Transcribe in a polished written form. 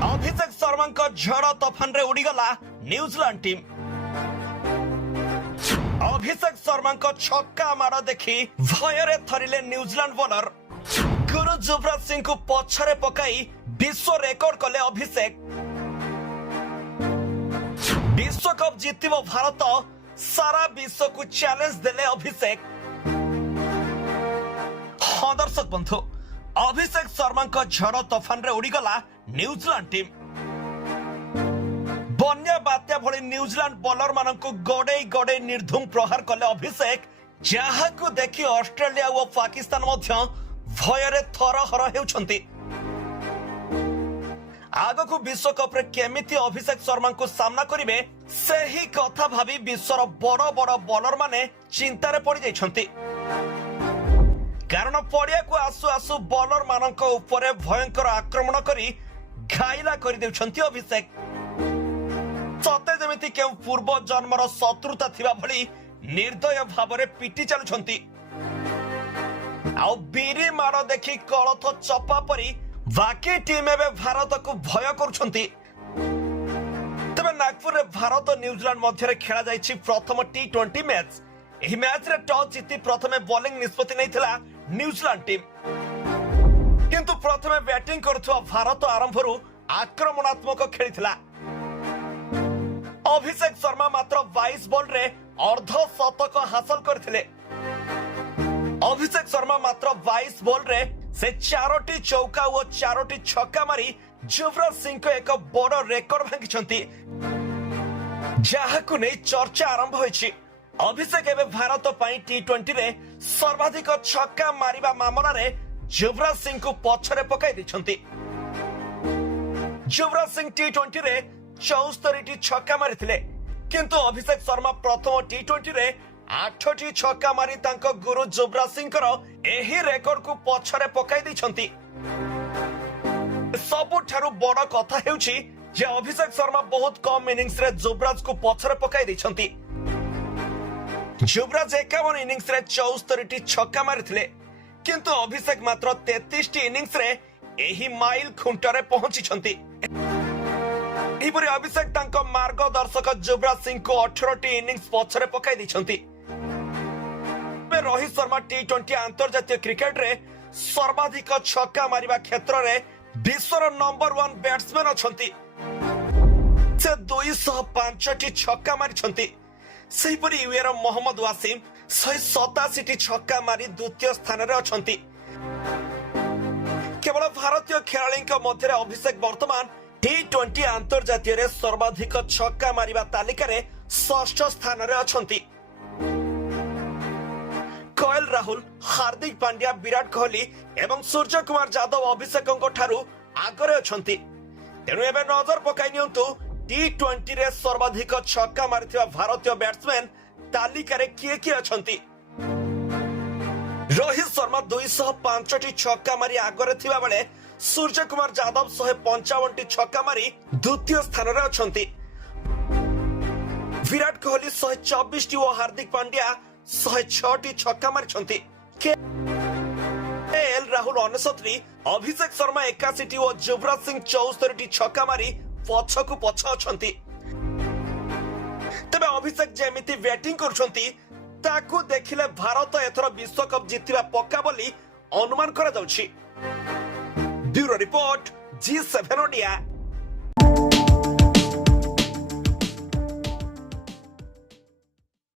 अभिषेक शर्मा झड़ तोफान रे उड़ीगला New Zealand team. Abhishek Sharma छक्का माड़ देखि भୟରେ थरिले न्यूजीलैंड बॉलर। गुरु युवराज सिंह को पछरे पकाई विश्व रेकर्ड कले अभिषेक। विश्व कप जीतिबो भारत, सारा विश्व को चैलेंज देले अभिषेक। हाँ दर्शक बंधु, अभिषेक शर्मा झड़ तोफान रे उड़ीगला न्यूजीलैंड टीम। बन्या बात्या भली न्यूजीलैंड बॉलर मानकु गड़े गड़े निर्धूम प्रहार कले अभिषेक, जहाकु देखि ऑस्ट्रेलिया और पाकिस्तान मध्य भୟରେ थरहर हेउछंती। आगकु विश्व कप रे केमिति अभिषेक शर्मा को सामना करिवे सेही कथा भाबी विश्वर बड़ बड़ बॉलर माने चिंता रे पड़ी जाइछंती। कारण पड़िया को आसु आसु बॉलर मानक उपरे भयंकर आक्रमण करी घाइला कर देउछंती अभिषेक। सते जेमिति के पूर्व जन्मर शत्रुता थिबा भली निर्दय भावरे पिटी चलुछंती। आउ बीरी माड़ देखि कलथ चपा परी बाकी टीम एबे भारत को भय करुछंती। तबे नागपुर रे भारत और न्यूजीलैंड मध्य खेला जाइछि प्रथम टी20 मैच। एही मैच रे टॉस जीति प्रथमे बॉलिंग निष्पत्ति नैथिला न्यूजीलैंड टीम, किंतु प्रथमे बैटिंग करथुवा भारत आरंभरू आक्रमणात्मक खेलिथिला। अभिषेक शर्मा मात्र 22 बॉल रे अर्ध शतक हासिल करथिले। अभिषेक शर्मा मात्र 22 बॉल रे से 4टी चौका और 4टी छक्का मारी युवराज सिंह को एक बड़ रेकर्ड भांगिछंती, जहाकु नै चर्चा आरंभ होइछि। अभिषेक एबे भारत पई टी20 रे सर्वाधिक छक्का मारिबा मामला रे युवराज सिंह को पछरे पकाई दिछंती। युवराज सिंह टी20 रे 74टी छक्का मारिथिले, किंतु अभिषेक शर्मा प्रथम टी20 रे 8टी छक्का मारी तांको गुरु युवराज सिंह एही रेकर्ड को पछरे पकाई दिछंती। सबुठारु बड़ कथा हेउछि जे अभिषेक शर्मा बहुत कम इनिंग्स रे युवराज को पछरे पकाई दिछंती। युवराज 51 इनिंग्स रे 74टी छक्का मारिथिले, किंतु अभिषेक मात्र 33टी इनिंग्स रे एही माइल खुंटरे पहुंचिछंती। इपरि अभिषेक तांको मार्गदर्शक युवराज सिंह को 18टी इनिंग्स पछरे पकाई दिछंती। रोहित शर्मा टी20 अंतर्जातीय क्रिकेट रे सर्वाधिक छक्का मारिबा क्षेत्र रे विश्वर नंबर 1 बैट्समैन अछंती। से 205टी छक्का मारिछंती। सेहिपरि यूएर मोहम्मद वासिम 187टी छक्का मारी द्वितीय स्थान रे अछंती। केवल भारतीय खेलाड़ी मध्य अभिषेक वर्तमान टी20 अंतर्जातीय रे सर्वाधिक छक्का मारिबा तालिका रे षष्ठ स्थान रे अछंती। केएल राहुल, हार्दिक पांड्या, विराट कोहली एवं सूर्य कुमार यादव अभिषेकों ठारू आगरे अछंती। तेणु एबे नजर पकाई नियंतु टी20 रे सर्वाधिक छक्का मारिथिबा भारतीय बैट्समैन तालिका रे किए किए अछंती। रोहित शर्मा 205टी छक्का मारी आगरे थिबा बेले सूर्य कुमार यादव 155टी छक्का मारी द्वितीय स्थान रे अछंती। विराट कोहली 124टी और हार्दिक पांड्या 106टी छक्का मारिछंती। केएल राहुल 69, अभिषेक शर्मा 81टी और युवराज सिंह 74टी छक्का मारी पछकु पछ अछंती। तबे अभिषेक जेमिति बैटिंग करछंती ताकू देखिले भारत एथर विश्व कप जीतिबा पक्का बोली अनुमान करा जाउछि। Bureau report, G7 Odia.